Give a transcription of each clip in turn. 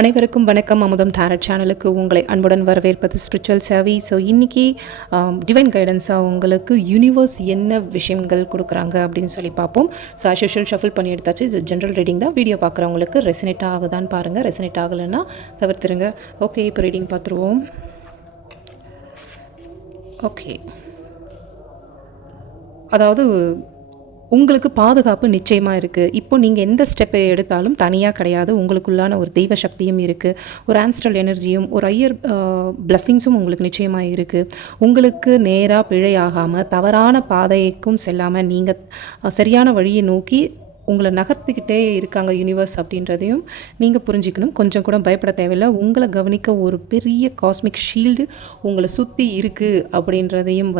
அனைவருக்கும் வணக்கம். அமுதம் டாரட் சேனலுக்கு உங்களை அன்புடன் வரவேற்பது ஸ்பிரிச்சுவல் சேவி. ஸோ இன்றைக்கி டிவைன் கைடன்ஸாக உங்களுக்கு யூனிவர்ஸ் என்ன விஷயங்கள் கொடுக்குறாங்க அப்படின்னு சொல்லி பார்ப்போம். ஸோ ஆஸ் யூஷுவல் ஷஃபில் பண்ணி எடுத்தாச்சு. இது ஜென்ரல் ரீடிங் தான். வீடியோ பார்க்குறவங்களுக்கு ரெசனேட் ஆகுதான்னு பாருங்கள். ரெசனேட் ஆகலைன்னா தவிர்த்துருங்க. ஓகே, இப்போ ரீடிங் பார்த்துருவோம். ஓகே, அதாவது உங்களுக்கு பாதுகாப்பு நிச்சயமாக இருக்குது. இப்போ நீங்கள் எந்த ஸ்டெப்பை எடுத்தாலும் தனியாக கிடையாது. உங்களுக்குள்ளான ஒரு தெய்வ சக்தியும் இருக்குது, ஒரு ஆன்ஸ்ட்ரல் எனர்ஜியும், ஒரு ஐயர் பிளஸ்ஸிங்ஸும் உங்களுக்கு நிச்சயமாக இருக்குது. உங்களுக்கு நேராக பிழையாகாமல் தவறான பாதைக்கும் செல்லாமல் நீங்கள் சரியான வழியை நோக்கி உங்களை நகர்த்திக்கிட்டே இருக்காங்க யூனிவர்ஸ் அப்படின்றதையும் நீங்கள் புரிஞ்சிக்கணும். கொஞ்சம் கூட பயப்பட தேவையில்லை. உங்களை கவனிக்க ஒரு பெரிய காஸ்மிக் ஷீல்டு உங்களை சுற்றி இருக்குது அப்படின்றதையும்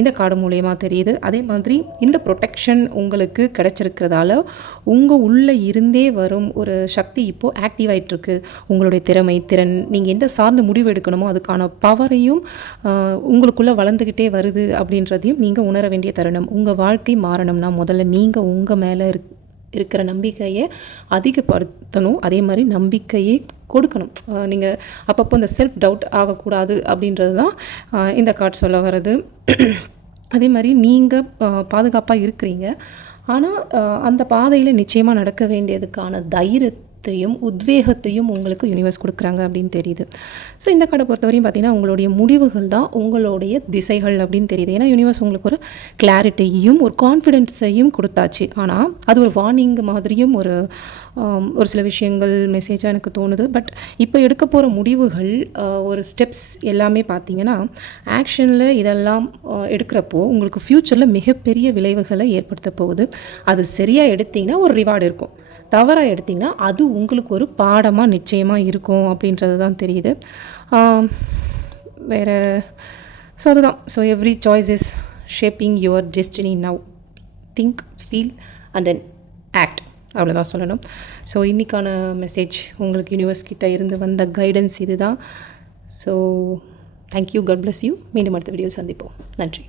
இந்த கார்டு மூலயமா தெரியுது. அதே மாதிரி இந்த ப்ரொடெக்ஷன் உங்களுக்கு கிடைச்சிருக்கிறதால உங்கள் உள்ளே இருந்தே வரும் ஒரு சக்தி இப்போது ஆக்டிவ் ஆகிட்டுருக்கு. உங்களுடைய திறன், நீங்கள் எந்த சார்ந்து முடிவு எடுக்கணுமோ அதுக்கான பவரையும் உங்களுக்குள்ளே வளர்ந்துக்கிட்டே வருது அப்படின்றதையும் நீங்கள் உணர வேண்டிய தருணம். உங்கள் வாழ்க்கை மாறணும்னா முதல்ல நீங்கள் உங்கள் மேலே இருக்கிற நம்பிக்கையை அதிகப்படுத்தணும். அதே மாதிரி நம்பிக்கையை கொடுக்கணும். நீங்கள் அப்பப்போ இந்த செல்ஃப் டவுட் ஆகக்கூடாது அப்படின்றது தான் இந்த கார்டு சொல்ல வர்றது. அதே மாதிரி நீங்கள் பாதுகாப்பாக இருக்கிறீங்க. ஆனால் அந்த பாதையில் நிச்சயமாக நடக்க வேண்டியதுக்கான உத்வேகத்தையும் உங்களுக்கு யூனிவர்ஸ் கொடுக்குறாங்க அப்படின்னு தெரியுது. ஸோ இந்த கார்டை பொறுத்தவரையும் பார்த்தீங்கன்னா உங்களுடைய முடிவுகள் தான் உங்களுடைய திசைகள் அப்படின்னு தெரியுது. ஏன்னா யூனிவர்ஸ் உங்களுக்கு ஒரு கிளாரிட்டியும் ஒரு கான்ஃபிடென்ஸையும் கொடுத்தாச்சு. ஆனால் அது ஒரு வார்னிங் மாதிரியும் ஒரு சில விஷயங்கள் மெசேஜாக எனக்கு தோணுது. பட் இப்போ எடுக்க போகிற முடிவுகள் ஒரு ஸ்டெப்ஸ் எல்லாமே பார்த்தீங்கன்னா ஆக்ஷனில் இதெல்லாம் எடுக்கிறப்போ உங்களுக்கு ஃப்யூச்சரில் மிகப்பெரிய விளைவுகளை ஏற்படுத்த போகுது. அது சரியாக எடுத்திங்கன்னா ஒரு ரிவார்டு இருக்கும், தவறாக எடுத்திங்கன்னா அது உங்களுக்கு ஒரு பாடமாக நிச்சயமாக இருக்கும் அப்படின்றது தான் தெரியுது. வேறு ஸோ அதுதான். So every choice is shaping your destiny now. Think, feel and then act. அவ்வளோதான் சொல்லணும். ஸோ இன்றைக்கான மெசேஜ் உங்களுக்கு யூனிவர்ஸ் கிட்ட இருந்து வந்த கைடன்ஸ் இது தான். So thank you, God bless you. மீண்டும் அடுத்த வீடியோ சந்திப்போம். நன்றி.